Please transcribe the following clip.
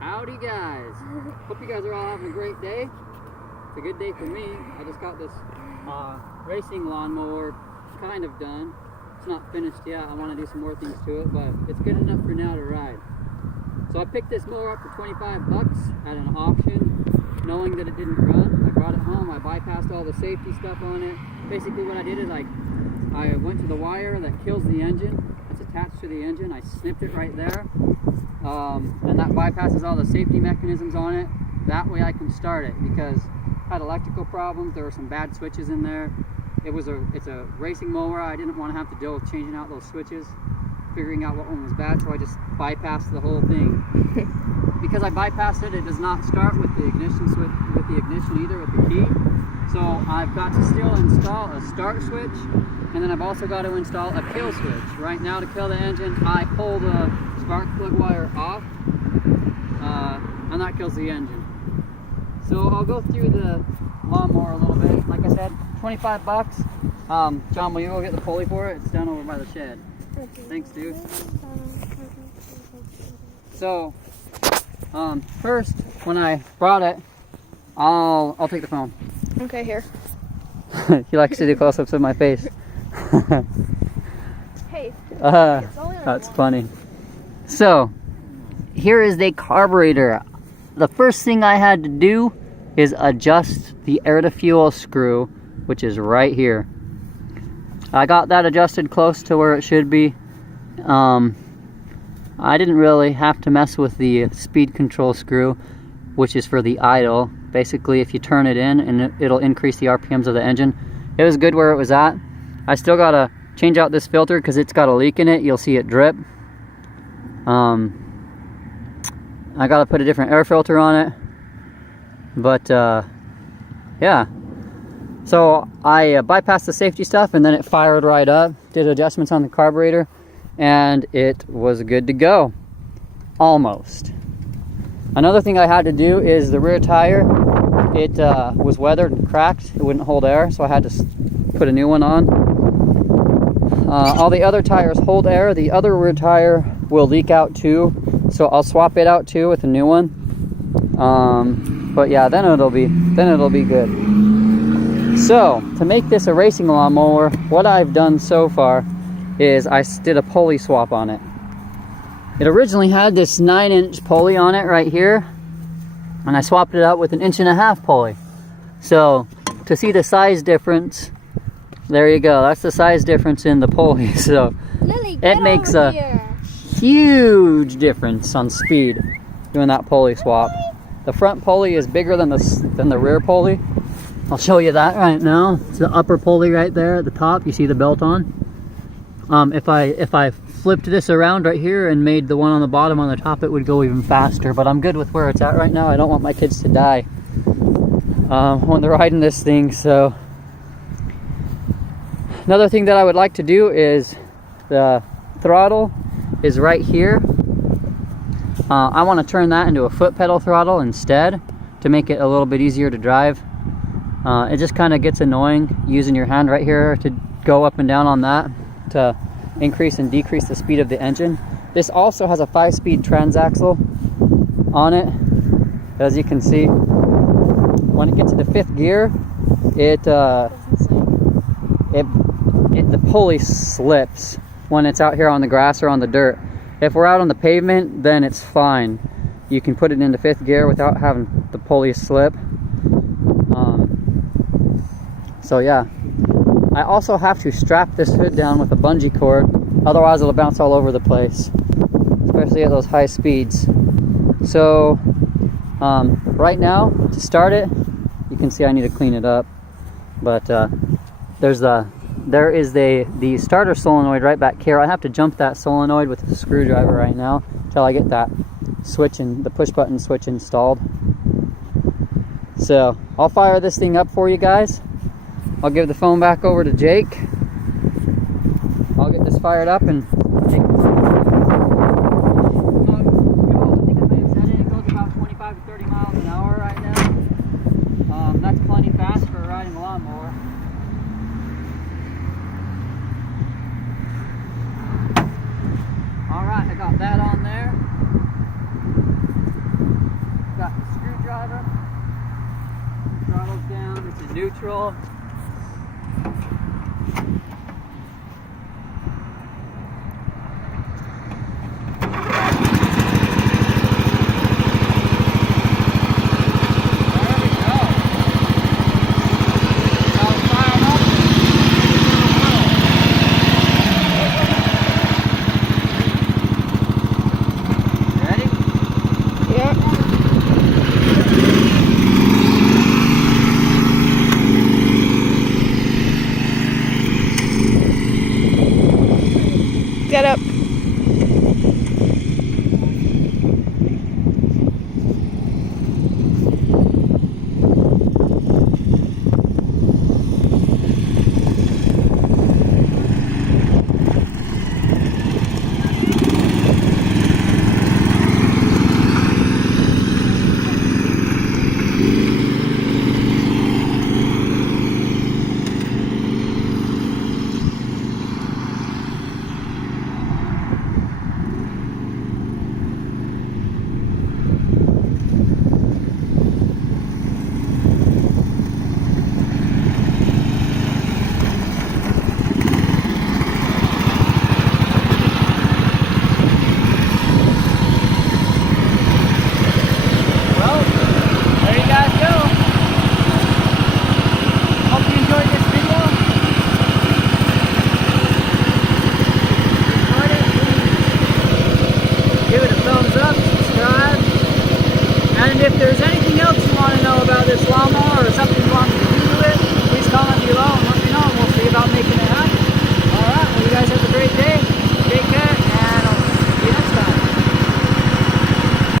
Howdy guys, hope you guys are all having a great day. It's a good day for me. I just got this racing lawnmower kind of done. It's not finished yet. I want to do some more things to it, but it's good enough for now to ride. So I picked this mower up for 25 bucks at an auction, knowing that it didn't run. I brought it home, I bypassed all the safety stuff on it. Basically what I did is I went to the wire that kills the engine. It's attached to the engine. I snipped it right there. And that bypasses all the safety mechanisms on it. That way I can start it, because I had electrical problems. There were some bad switches in there. It's a racing mower. I didn't want to have to deal with changing out those switches, figuring out what one was bad, so I just bypassed the whole thing. Because I bypassed it, it does not start with the ignition switch, with the ignition either, with the key. So I've got to still install a start switch, and then I've also got to install a kill switch. Right now, to kill the engine, I pull the spark plug wire off, and that kills the engine. So I'll go through the lawnmower a little bit. Like I said, 25 bucks. John, will you go get the pulley for it? It's down over by the shed. Okay. Thanks, dude. So, first, when I brought it, I'll take the phone. Okay, here. He likes to do close-ups of my face. Hey. That's funny. So, here is the carburetor. The first thing I had to do is adjust the air-to-fuel screw, which is right here. I got that adjusted close to where it should be. I didn't really have to mess with the speed control screw, which is for the idle. Basically, if you turn it in, and it'll increase the RPMs of the engine. It was good where it was at. I still gotta change out this filter because it's got a leak in it. You'll see it drip. I gotta put a different air filter on it. But yeah. So I bypassed the safety stuff, and then it fired right up. Did adjustments on the carburetor, and it was good to go. Almost. Another thing I had to do is the rear tire. It was weathered and cracked. It wouldn't hold air, so I had to put a new one on. All the other tires hold air. The other rear tire will leak out too, so I'll swap it out too with a new one. But yeah, then it'll be good. So to make this a racing lawnmower, what I've done so far is I did a pulley swap on it. It originally had this 9-inch pulley on it right here, and I swapped it out with an 1.5-inch pulley. So to see the size difference, there you go. That's the size difference in the pulley. So Lily, it makes a huge difference on speed doing that pulley swap. The front pulley is bigger than the rear pulley. I'll show you that right now. It's the upper pulley right there at the top. You see the belt on. If I flipped this around right here and made the one on the bottom on the top, it would go even faster. But I'm good with where it's at right now. I don't want my kids to die when they're riding this thing. So another thing that I would like to do is the throttle is right here. I want to turn that into a foot pedal throttle instead to make it a little bit easier to drive. It just kind of gets annoying using your hand right here to go up and down on that to increase and decrease the speed of the engine. This also has a 5-speed transaxle on it. As you can see, when it gets to the 5th gear, the pulley slips when it's out here on the grass or on the dirt. If we're out on the pavement, then it's fine. You can put it into 5th gear without having the pulley slip. So yeah, I also have to strap this hood down with a bungee cord, otherwise it'll bounce all over the place, especially at those high speeds. So right now, to start it, you can see I need to clean it up, but there is the starter solenoid right back here. I have to jump that solenoid with the screwdriver right now until I get that switch and the push button switch installed. So I'll fire this thing up for you guys. I'll give the phone back over to Jake. I'll get this fired up and take it. So, I think I may have said it. It goes about 25 to 30 miles an hour right now. That's plenty fast for riding a lawnmower. Alright, I got that on there. neutral. Get up. Give it a thumbs up, subscribe, and if there's any